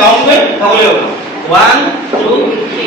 Count কৰি সকলোৱে 1 2 3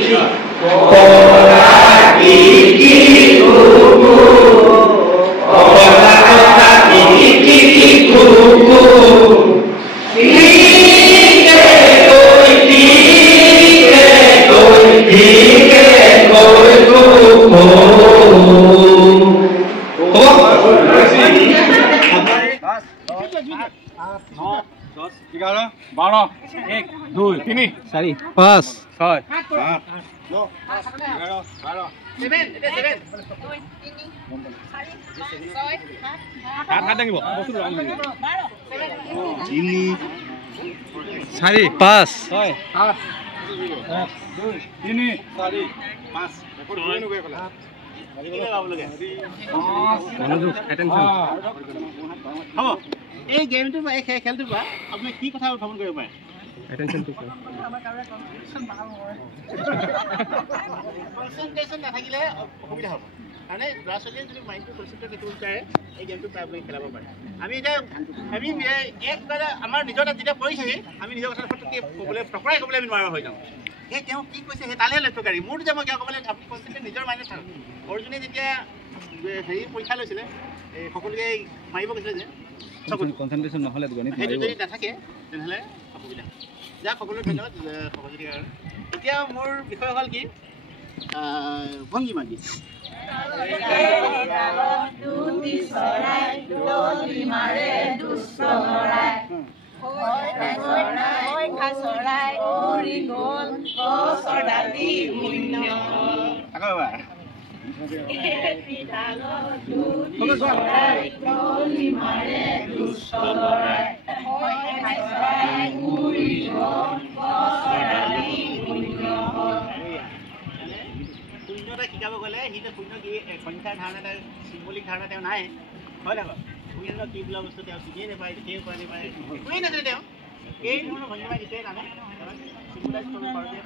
এই গেমটো বা এই খেলটো বা আপুনি কি কথা উত্থাপন কৰিব পাৰে attention to concentration নাথাকিলে অসুবিধা হ'ব মানে ল'ৰা-ছোৱালীয়ে যদি মাইণ্ডটো কনচেন্ট্ৰেট কৰিব পাৰে এই গেমটো আপুনি খেলাব পাৰে আমি এতিয়া এক কথা আমাৰ নিজৰ তাত যেতিয়া পৰিছেহি আমি নিজৰ কথা ক'বলৈ প্ৰকৰাই ক'বলৈ আমি নোৱাৰা হৈ যাওঁ সেই তেওঁ কি কৈছে সেই তালে লক্ষ্যকাৰী মোৰ যে মই কিয় ক'বলৈ আপুনি কনচেন্ট্ৰেট নিজৰ মাইণ্ডত থাকক অৰ্জুনে যেতিয়া হেৰি পৰীক্ষা লৈছিলে এই সকলোকে মাৰিব গৈছিলে যে কনচেন্ট্ৰেশ্যন নহ'লে সেইটো যদি নাথাকে তেনেহ'লে অসুবিধা যাক সকলোৰে ধন্যবাদ সহযোগিতাৰ কাৰণে এতিয়া মোৰ বিষয় হ'ল কি ভংগীমা গীত শূন্যতা শিকাব গ'লে সিহঁতে শূন্য কি সংখ্যাৰ ধাৰণা এটা চিম্বলিক ধাৰণা তেওঁ নাই হয় নহয় শূন্য কি বোলা বস্তু তেওঁ চিনিয়ে নাপায় দেখিয়ে পোৱা নাপায় একোৱেই নাজানে তেওঁ এই ধৰণৰ ভংগীমা গীতে জানে চিম্বলাইজ কৰিব পাৰোঁতে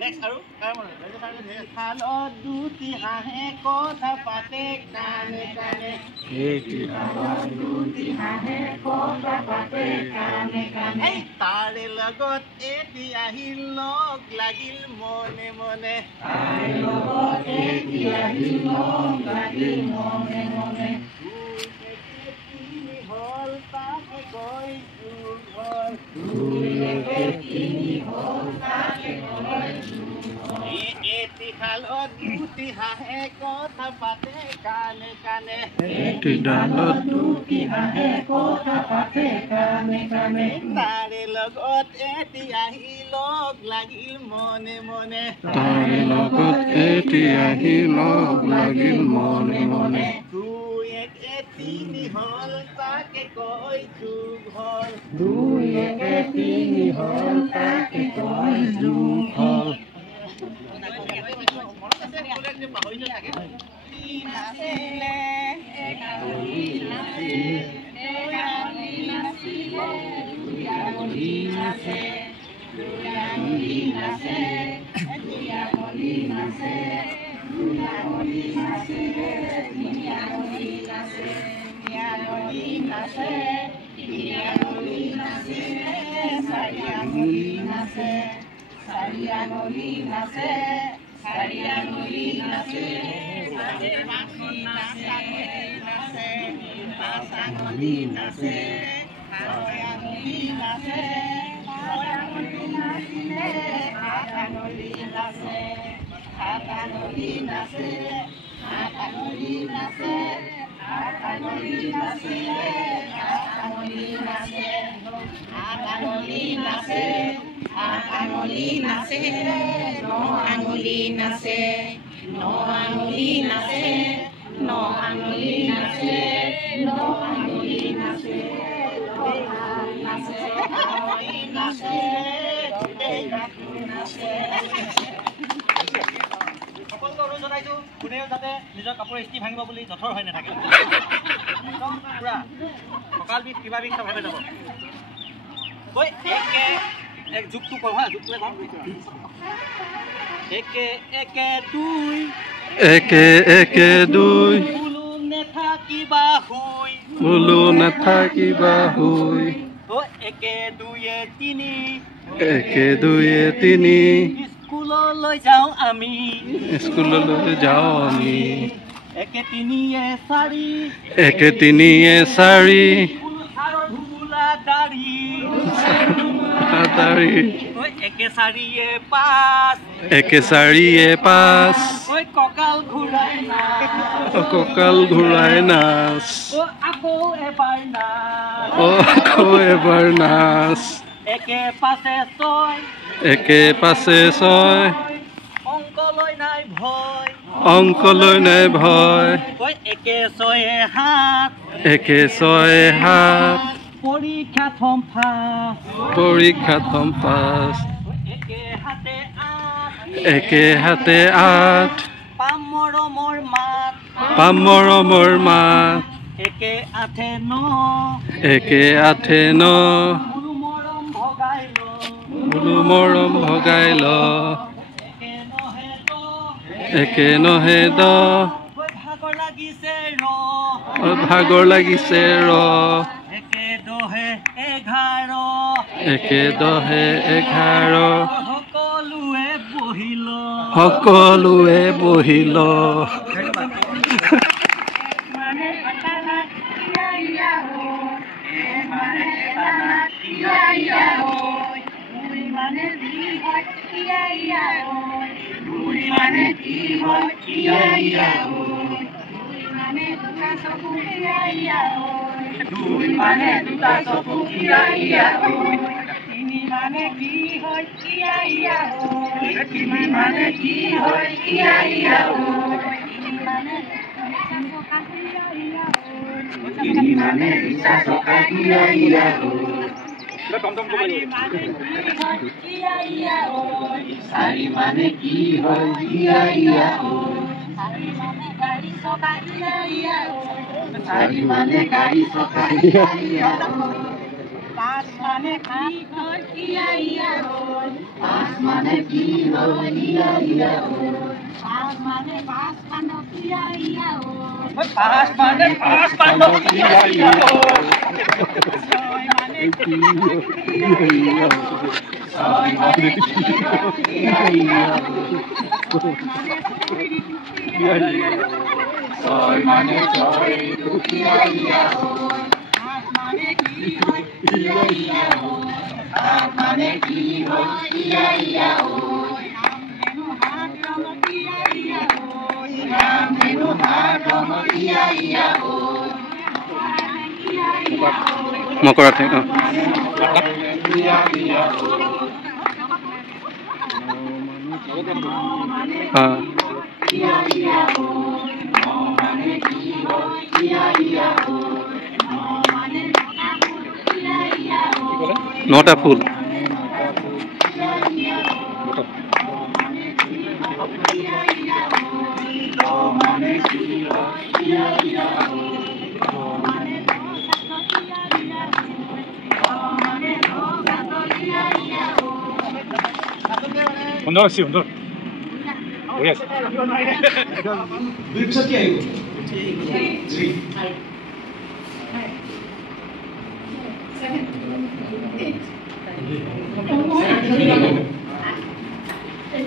নেক্সট আৰু তাৰ মনত শালত দুটি হাঁহে কথা পাতে কাণে কাণে তাৰে লগত এটি আহিল লগ লাগিল মনে মনে হল তাকে কৈ শালত দুটি হাঁহে কথা পাতে কাণে কাণে তাৰে লগত এটি আহি লগ লাগিল মনে মনে দুই এক তিনি হল তাকে কৈ যুগ হল কোনেও যাতে নিজৰ কাপোৰ ইস্ত্ৰি ভাঙিব বুলি জঠৰ হৈ নাথাকে একদম পুৰা কঁকাল বিষ কিবা বিষ চব হৈ যাব ঐ এক যুগটো কওঁ হা যুগটোৱে কওঁ একে একে দুই বোলো নেথাকিবা শুই একে দুয়ে তিনি একে দুয়ে তিনি স্কুললৈ যাওঁ আমি একে তিনিয়ে চাৰি একে তিনিয়ে চাৰি একে চাৰিয়ে পাঁচ একে চাৰিয়ে পাঁচ কঁকাল ঘূৰাই নাচ আকৌ এবাৰ নাচ একে পাঁচে ছয় অংকলৈ নাই ভয় একে ছয়ে সাত পৰীক্ষা থম ফাঁচ একে হাতে আঠ পাম মৰমৰ মাত একে আঠে ন বোলো মৰম ভগাই ল একে নহে ভাগৰ লাগিছে ৰ একে দহে এঘাৰ সকলোৱে বহিল মকৰা ঠেং নটা ফুল সুন্দৰ আছে সুন্দৰ বঢ়িয়া আছে দুই পিছত কি আহিব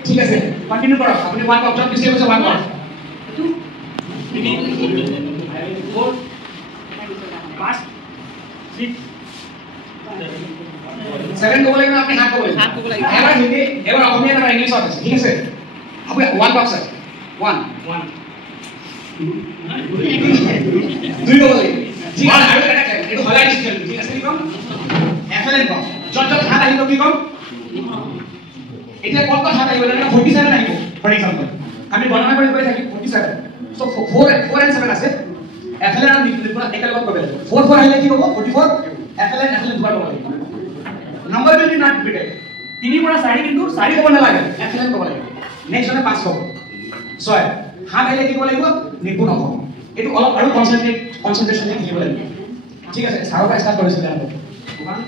ঠিক আছে কন্টিনিউ কৰক আপুনি ওয়ান অপচন দিছে কৈছে ওয়ান কৰক 3 4 5 6 7 ক'ব লাগিব আপুনি হাত ক'ব লাগিব এবাৰ হিন্দী এবাৰ অসমীয়া এবাৰ ইংলিশ আছে ঠিক আছে আপুনি ওয়ান বক্স আছে ওয়ান দুই ক'ব লাগিব ঠিক আছে আৰু এটা এইটো হলাই দিছিল ঠিক আছে কি কম এফএলএন কম যত যত হাত আহিব কি কম এতিয়া কত হাত আহিব না 47 আহিব ফৰ এক্সাম্পল আমি গণনা কৰি থাকি 47 সো 4 and 7 আছে এফএলএন আমি লিখা একেলগত কৰিব লাগিব 4 আহিলে কি হ'ব 44 এফএলএন দুবাৰ হ'ব লাগিব number will be not repeated 3 পৰা 4 কিন্তু 4 ক'ব নালাগে এফএলএন ক'ব লাগিব নেক্সট হলে 5 হ'ব 6 হাত আহিলে কি ক'ব লাগিব নিপুণ হ'ব এটো অলপ আৰু কনসেন্ট্ৰেচন দি লিখিব লাগিব ঠিক আছে সাৰা পৰা স্টাৰ্ট কৰিছিল আমি 1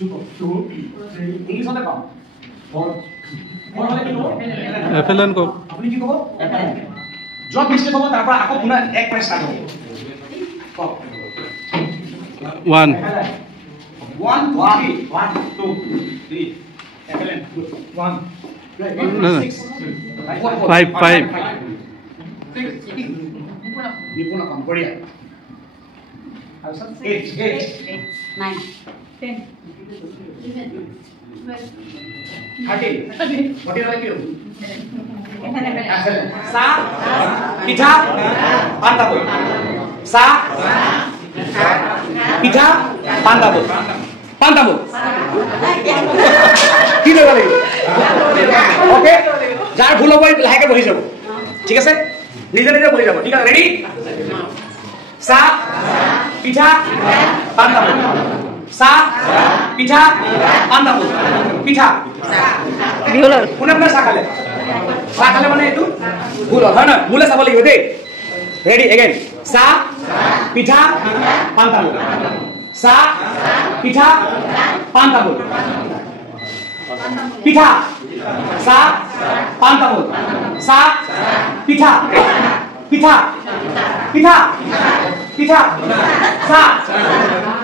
2 3 ইংলিশ হলে কম এফএলএন কম আপুনি কি ক'ব এফএলএন যত মিস্টেক হ'ব তাৰ পৰা আকৌ পুনৰ এক পৰা স্টার্ট হ'ব 1 1 2 3 1 2 3 excellent good 1 No. 5 5 নিপুণ কাম বঢ়িয়া আৰু সব 8 9 10 13 14 কি সা পিঠা পান্তাবুল সা পিঠা পান্তাবুল পান্তাবুল কি লব লাগিব ওকে যাৰ ভুল হ'ব লাহেকে বহি যাব ঠিক আছে নিজে নিজে বহি যাব ঠিক আছে ৰেডি সা পিঠা পান্তাবুল সা পিঠা পান্তাবুল পিঠা বিহুল কোনে কোনে চাহ খালে মানে এইটো ভুল হয় না ভুলে চাব লাগিব দেই ৰেডি এগেইন সা পিঠা পান্তাবুল সা পিঠা পান্তাবুল পিঠা সা পান্তাবুল সা পিঠা পিঠা পিঠা পিঠা সা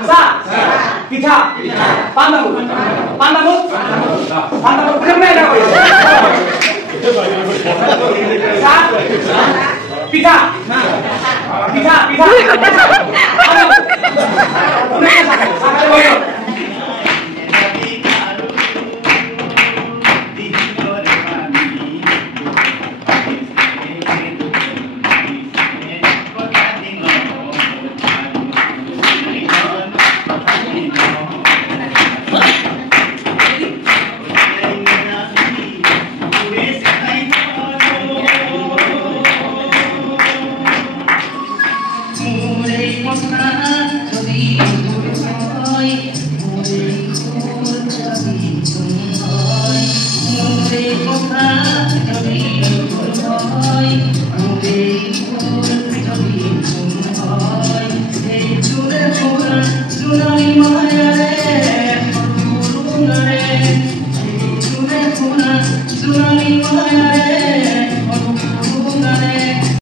সা পিঠা পান্তাবুল পান্তাবুল পান্তাবুল কোনে এটা কইছে সা পিঠা পিঠা পিঠা Tsunami,